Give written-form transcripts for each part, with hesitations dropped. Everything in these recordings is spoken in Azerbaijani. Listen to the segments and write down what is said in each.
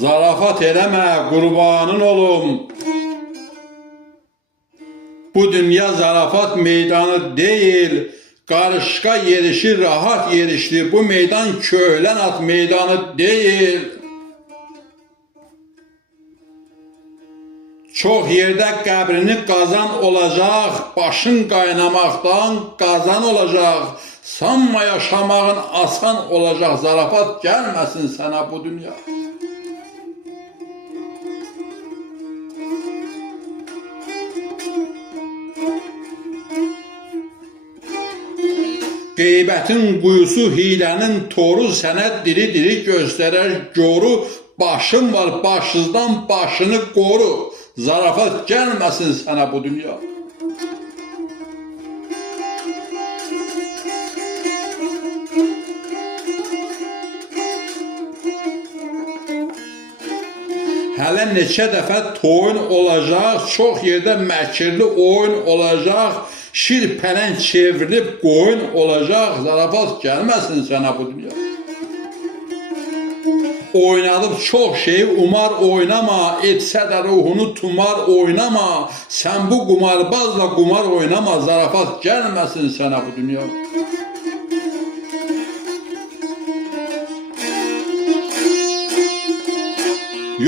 zarafat eləmə, qurbanın olum. Bu dünya zarafat meydanı değil, qarışqa yerişi, rahat yerişli. Bu meydan köhlən at meydanı değil. Çox yerdə qəbrini qazan olacaq, başın qaynamaqdan qazan olacaq. Sanma yaşamağın asan olacaq, zarafat gəlməsin sənə bu dünya. Qeybətin quyusu, hilənin toru sənə diri-diri göstərər göru. Başın var, başsızdan başını qoru. Zarafat gəlməsin sənə bu dünya. Hələ neçə dəfə toyun olacaq, çox yerdə məkirli oyun olacaq, şir pələng çevrilib qoyun olacaq, zarafat gəlməsin sənə bu dünya. Oynadıb çox şeyi umar oynama, etsə də ruhunu tumar oynama, sən bu qumarbazla qumar oynama, zarafat gəlməsin sənə bu dünya.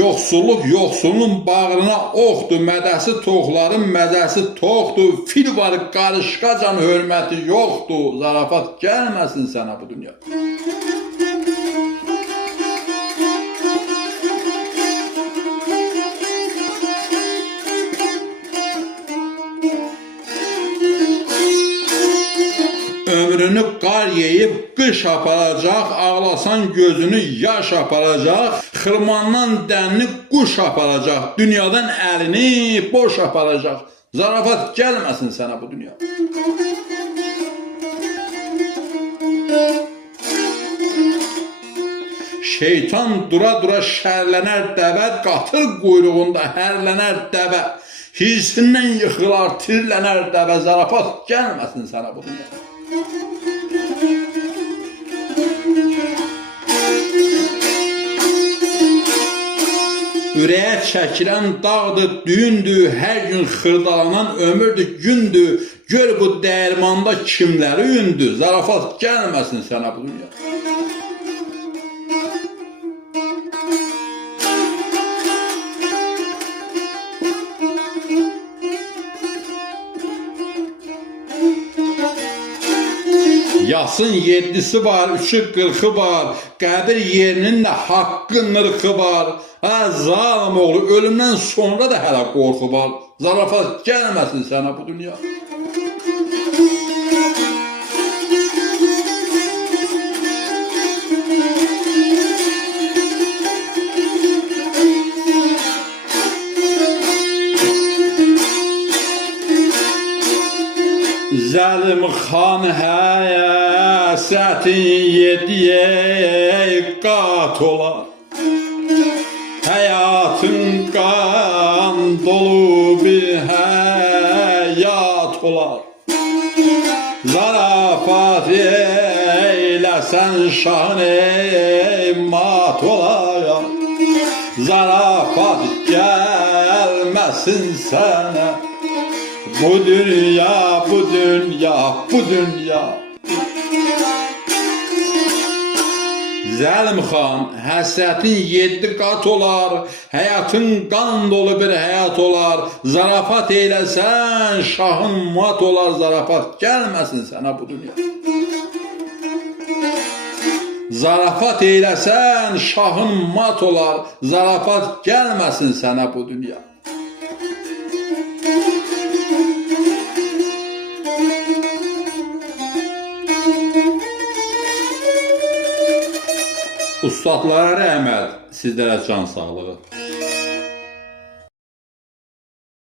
Yoxsulluq yoxsulun bağrına oxdur, mədəsi toxların məzəsi toxdur, fil var qarışqacan hörməti yoxdur, zarafat gəlməsin sənə bu dünya. Ömrünü qar yeyib qış aparacaq, ağlasan gözünü yaş aparacaq, xırmandan dənini quş aparacaq, dünyadan əlini boş aparacaq, zarafat gəlməsin sənə bu dünya. Şeytan dura-dura şərlənər dəvə, qatır quyruğunda hərlənər dəvə, hirsindən yıxılar, tirlənər dəvə, zarafat gəlməsin sənə bu dünya. Ürəyə çəkilən dağdır, düyündür, hər gün xırdalanan ömürdür, gündür. Gör bu dəyirmanda kimləri ündür, zarafat gəlməsin sənə bu dünya. Yasın 7'si var, 3'ü 40'ı var, qəbir yerinin də haqqın nırxı var. Zalim oğlu, ölümdən sonra da hələ qorxu var, zarafat gəlməsin sənə bu dünya. Zəlim xan həyəsətin yediyə qat olar, həyatın qan dolu bir həyat olar. Zarafat eyləsən şahın mat olar, zarafat gəlməsin sənə bu dünya, bu dünya, bu dünya. Zəlim xan, həsrətin 7 qat olar, həyatın qan dolu bir həyat olar. Zarafat eyləsən, şahın mat olar, zarafat gəlməsin sənə bu dünya. Zarafat eyləsən, şahın mat olar, zarafat gəlməsin sənə bu dünya. Ustadlara rəhmət, sizlərə can sağlığı.